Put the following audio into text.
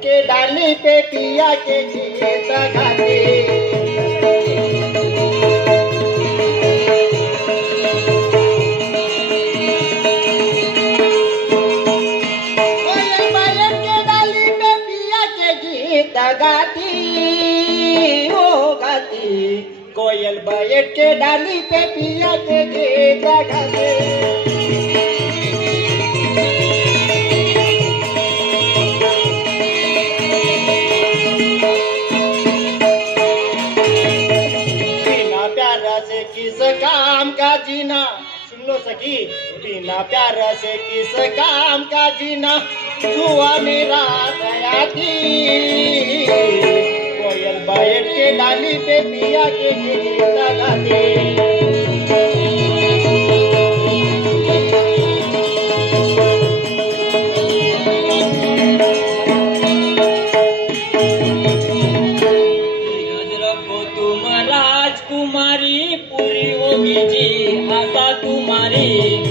के डाली पे पिया के गीत गाते। कोयल बायल के डाली पे पिया के गीत गाती हो गाती। कोयल बायल के डाली पे पिया के गीत गाते। किस काम का जीना, सुन लो सखी, बिना प्यार से किस काम का जीना, जुआ मेरा दया थी। कोयल बायल के डाली पे पिया के गीत गाती। राजकुमारी पूरी होगी जी आशा तुम्हारी।